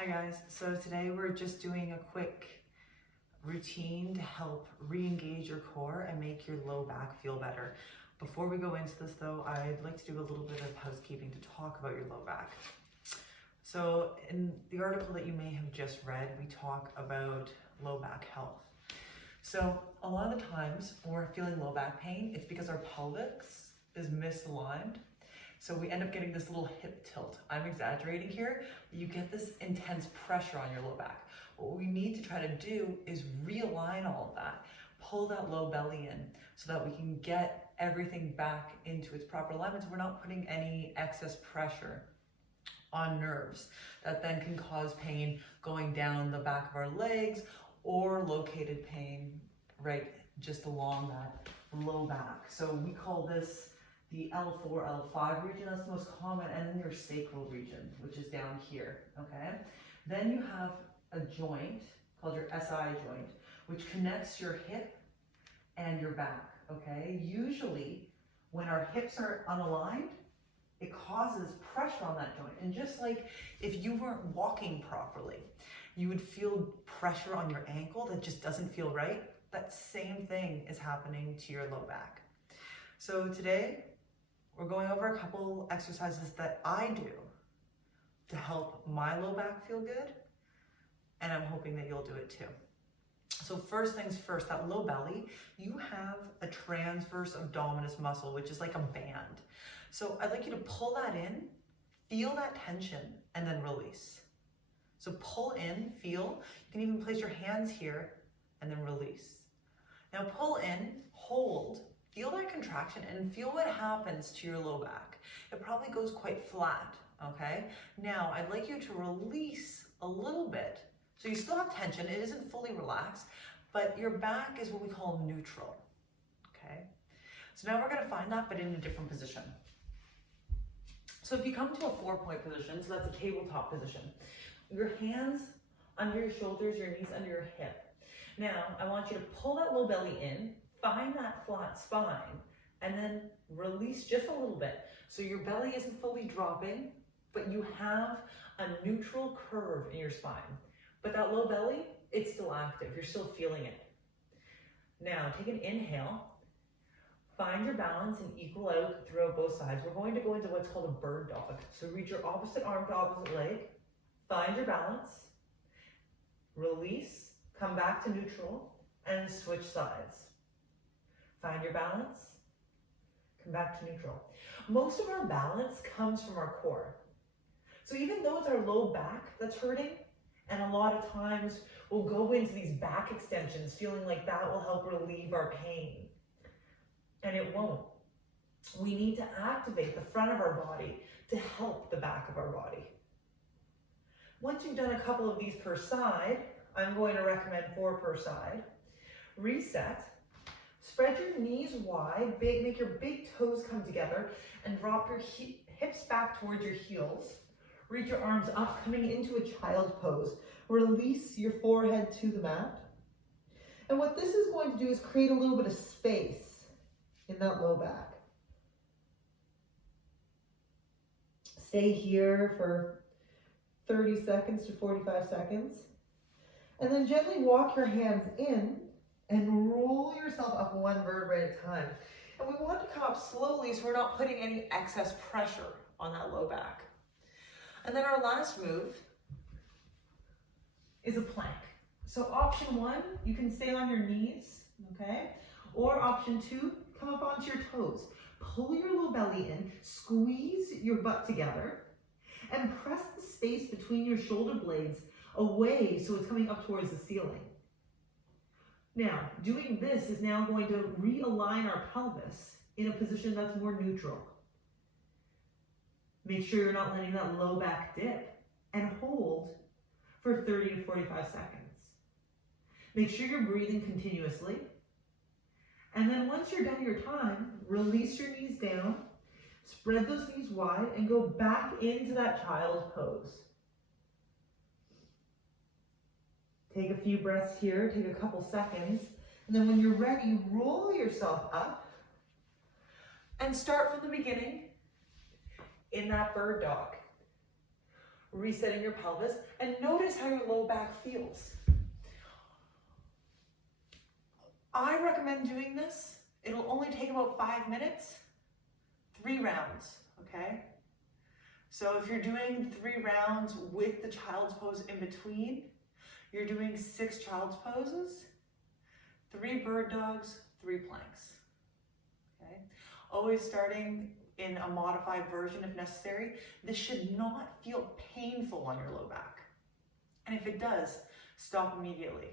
Hi guys, so today we're just doing a quick routine to help re-engage your core and make your low back feel better. Before we go into this though, I'd like to do a little bit of housekeeping to talk about your low back. So in the article that you may have just read, we talk about low back health. So a lot of the times when we're feeling low back pain, it's because our pelvis is misaligned. So we end up getting this little hip tilt. I'm exaggerating here. You get this intense pressure on your low back. What we need to try to do is realign all of that, pull that low belly in so that we can get everything back into its proper alignment. So we're not putting any excess pressure on nerves that then can cause pain going down the back of our legs or located pain right just along that low back. So we call this the L4, L5 region, that's the most common, and then your sacral region, which is down here, okay? Then you have a joint called your SI joint, which connects your hip and your back, okay? Usually, when our hips are unaligned, it causes pressure on that joint. And just like if you weren't walking properly, you would feel pressure on your ankle that just doesn't feel right. That same thing is happening to your low back. So today, we're going over a couple exercises that I do to help my low back feel good, and I'm hoping that you'll do it too. So first things first, that low belly, you have a transverse abdominis muscle, which is like a band. So I'd like you to pull that in, feel that tension, and then release. So pull in, feel. You can even place your hands here and then release. Now pull in, hold, feel that contraction and feel what happens to your low back. It probably goes quite flat, okay? Now, I'd like you to release a little bit. So you still have tension, it isn't fully relaxed, but your back is what we call neutral, okay? So now we're gonna find that, but in a different position. So if you come to a 4-point position, so that's a tabletop position, your hands under your shoulders, your knees under your hip. Now, I want you to pull that low belly in, find that flat spine, and then release just a little bit. So your belly isn't fully dropping, but you have a neutral curve in your spine. But that low belly, it's still active. You're still feeling it. Now, take an inhale. Find your balance and equal out throughout both sides. We're going to go into what's called a bird dog. So reach your opposite arm to opposite leg. Find your balance. Release. Come back to neutral. And switch sides. Find your balance, come back to neutral. Most of our balance comes from our core. So even though it's our low back that's hurting, and a lot of times we'll go into these back extensions feeling like that will help relieve our pain, and it won't. We need to activate the front of our body to help the back of our body. Once you've done a couple of these per side, I'm going to recommend 4 per side. Reset. Spread your knees wide, make your big toes come together, and drop your hips back towards your heels. Reach your arms up, coming into a child's pose. Release your forehead to the mat. And what this is going to do is create a little bit of space in that low back. Stay here for 30 seconds to 45 seconds. And then gently walk your hands in and roll yourself up one vertebrae at a time. And we want to come up slowly so we're not putting any excess pressure on that low back. And then our last move is a plank. So option 1, you can stay on your knees, okay? Or option 2, come up onto your toes. Pull your low belly in, squeeze your butt together, and press the space between your shoulder blades away so it's coming up towards the ceiling. Now, doing this is now going to realign our pelvis in a position that's more neutral. Make sure you're not letting that low back dip, and hold for 30 to 45 seconds. Make sure you're breathing continuously. And then once you're done your time, release your knees down, spread those knees wide, and go back into that child's pose. Take a few breaths here, take a couple seconds, and then when you're ready, roll yourself up and start from the beginning in that bird dog. resetting your pelvis, and notice how your low back feels. I recommend doing this. It'll only take about 5 minutes, 3 rounds, okay? So if you're doing 3 rounds with the child's pose in between, you're doing 6 child's poses, 3 bird dogs, 3 planks, okay? Always starting in a modified version if necessary. This should not feel painful on your low back. And if it does, stop immediately.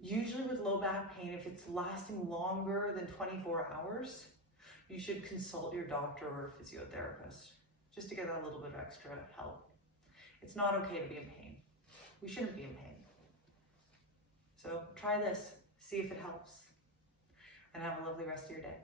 Usually with low back pain, if it's lasting longer than 24 hours, you should consult your doctor or physiotherapist just to get a little bit of extra help. It's not okay to be in pain. We shouldn't be in pain. So try this, see if it helps, and have a lovely rest of your day.